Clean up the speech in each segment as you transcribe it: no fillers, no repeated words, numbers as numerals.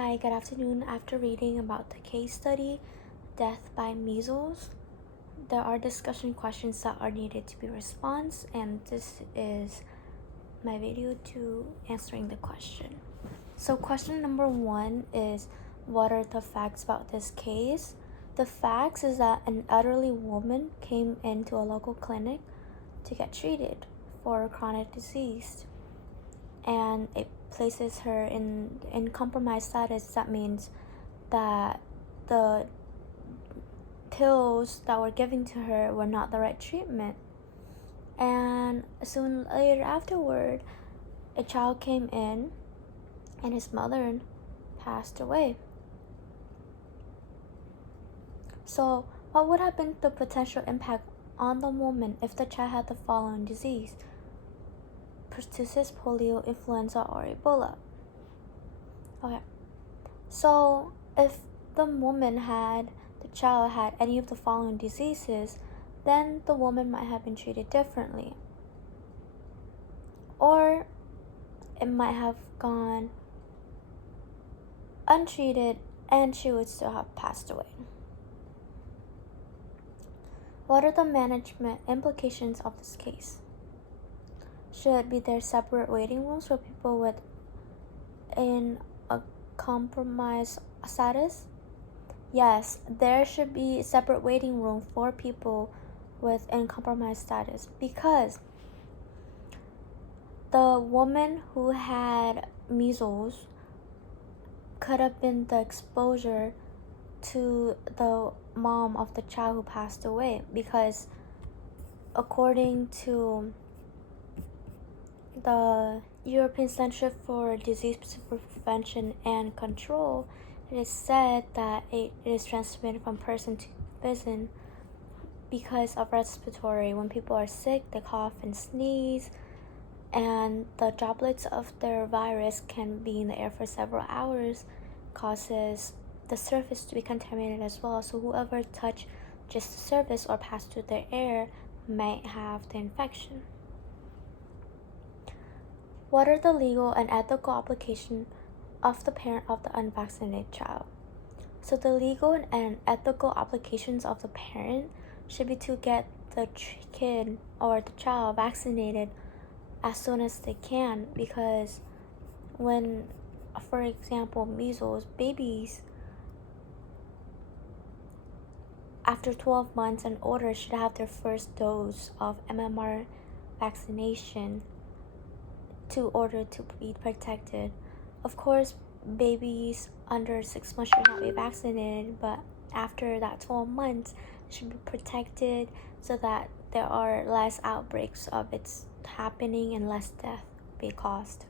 Hi, good afternoon. After reading about the case study, Death by Measles, there are discussion questions that are needed to be response, and this is my video to answering the question. So question number 1 is, what are the facts about this case? The facts is that an elderly woman came into a local clinic to get treated for a chronic disease, and it places her in compromised status. That means that the pills that were given to her were not the right treatment. And soon later afterward, a child came in and his mother passed away. So what would have been the potential impact on the woman if the child had the following disease: pertussis, polio, influenza, or Ebola? Okay, so if the child had any of the following diseases, then the woman might have been treated differently. Or it might have gone untreated and she would still have passed away. What are the management implications of this case? Should be there separate waiting rooms for people in a compromised status? Yes, there should be separate waiting room for people in compromised status, because the woman who had measles could have been the exposure to the mom of the child who passed away, because according to the European Center for Disease Prevention and Control, it is said that it is transmitted from person to person because of respiratory. When people are sick, they cough and sneeze, and the droplets of their virus can be in the air for several hours, causes the surface to be contaminated as well. So whoever touched just the surface or passed through the air might have the infection. What are the legal and ethical obligations of the parent of the unvaccinated child? So the legal and ethical obligations of the parent should be to get the kid or the child vaccinated as soon as they can, because when, for example, measles, babies after 12 months and older should have their first dose of MMR vaccination to order to be protected. Of course, babies under 6 months should not be vaccinated, but after that 12 months should be protected so that there are less outbreaks of its happening and less death be caused.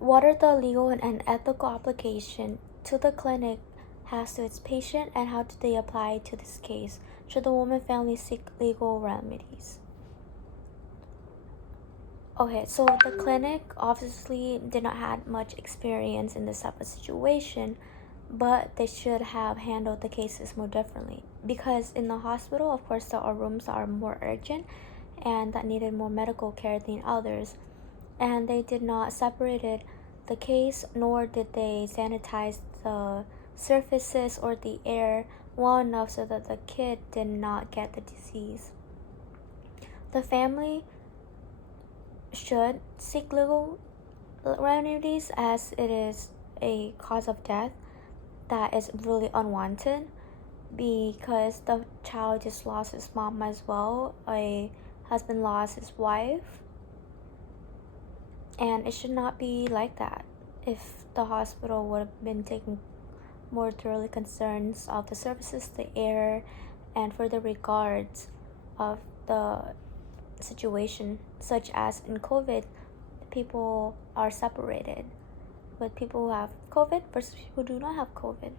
What are the legal and ethical obligations to the clinic has to its patient, and how do they apply to this case? Should the woman family seek legal remedies? Okay, so the clinic obviously did not have much experience in this type of situation, but they should have handled the cases more differently, because in the hospital, of course, there are rooms that are more urgent and that needed more medical care than others, and they did not separate the case, nor did they sanitize the surfaces or the air well enough so that the kid did not get the disease. The family should seek legal remedies, as it is a cause of death that is really unwanted, because the child just lost his mom as well, a husband lost his wife, and it should not be like that. If the hospital would have been taking more thoroughly concerns of the services, the air, and further regards of the situation, such as in COVID, people are separated with people who have COVID versus people who do not have COVID.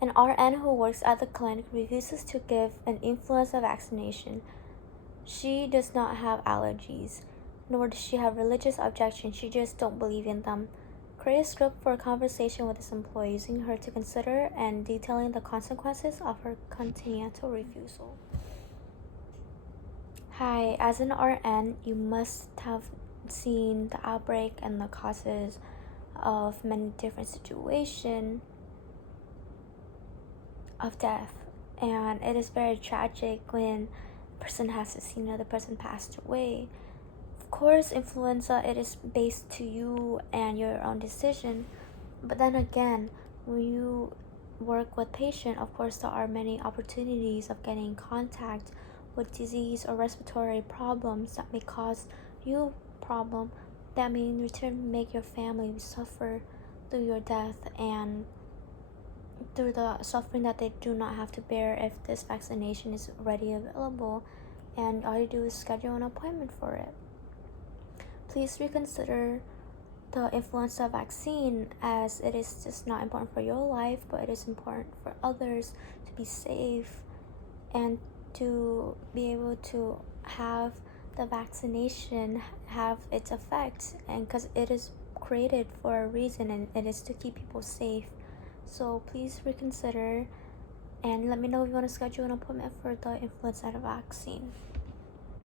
An RN who works at the clinic refuses to give an influenza vaccination. She does not have allergies, nor does she have religious objections. She just don't believe in them. Create a script for a conversation with this employee, using her to consider and detailing the consequences of her continual refusal. Hi, as an RN, you must have seen the outbreak and the causes of many different situations of death, and it is very tragic when a person has to see another person passed away. Of course, influenza, it is based to you and your own decision, but then again, when you work with patient, of course there are many opportunities of getting in contact with disease or respiratory problems that may cause you problem that may in return make your family suffer through your death and through the suffering that they do not have to bear if this vaccination is already available, and all you do is schedule an appointment for it. Please reconsider the influenza vaccine, as it is just not important for your life, but it is important for others to be safe and to be able to have the vaccination have its effects, and because it is created for a reason and it is to keep people safe. So please reconsider and let me know if you want to schedule an appointment for the influenza vaccine.